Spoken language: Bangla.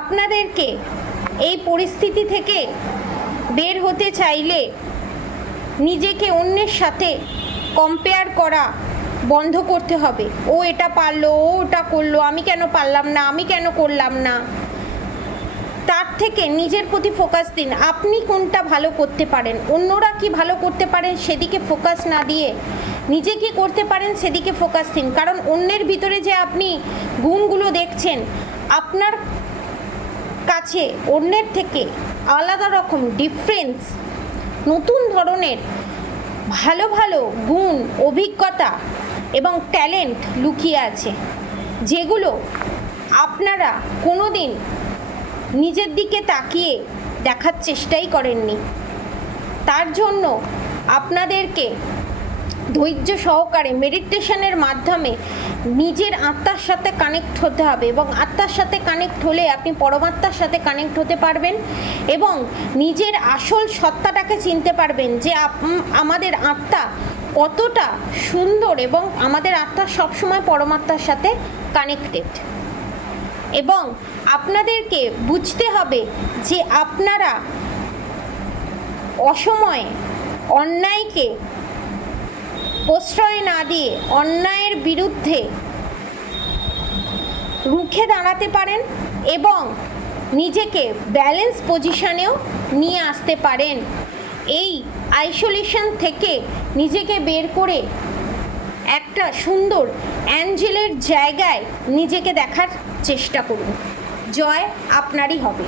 আপনাদেরকে এই পরিস্থিতি থেকে বের হতে চাইলে নিজেকে অন্যের সাথে কম্পেয়ার করা বন্ধ করতে হবে। ও এটা পারল, ও ওটা করল, আমি কেন পারলাম না, আমি কেন করলাম না? তার থেকে নিজের প্রতি ফোকাস দিন। আপনি কোনটা ভালো করতে পারেন? অন্যরা কি ভালো করতে পারেন সেদিকে ফোকাস না দিয়ে নিজে কি করতে পারেন সেদিকে ফোকাস দিন। কারণ অন্যের ভিতরে যে আপনি গুণগুলো দেখছেন, আপনার কাছে অন্যের থেকে আলাদা রকম ডিফারেন্স নতুন ধরনের ভালো ভালো গুণ, অভিজ্ঞতা এবং ট্যালেন্ট লুকিয়ে আছে, যেগুলো আপনারা কোনো দিন নিজের দিকে তাকিয়ে দেখার চেষ্টাই করেননি। তার জন্য আপনাদেরকে ধৈর্য সহকারে মেডিটেশনের মাধ্যমে নিজের আত্মার সাথে কানেক্ট হতে হবে এবং আত্মার সাথে কানেক্ট হলে আপনি পরমাত্মার সাথে কানেক্ট হতে পারবেন এবং নিজের আসল সত্তাটাকে চিনতে পারবেন যে আমাদের আত্মা কতটা সুন্দর এবং আমাদের আত্মা সবসময় পরমাত্মার সাথে কানেক্টেড এবং আপনাদেরকে বুঝতে হবে যে আপনারা অসময়ে অন্যায়কে প্রশ্রয় না দিয়ে অন্যায়ের বিরুদ্ধে রুখে দাঁড়াতে পারেন এবং নিজেকে ব্যালেন্স পজিশনেও নিয়ে আসতে পারেন। এই আইসোলেশন থেকে নিজেকে বের করে একটা সুন্দর অ্যাঞ্জেলের জায়গায় নিজেকে দেখার চেষ্টা করুন। জয় আপনারই হবে।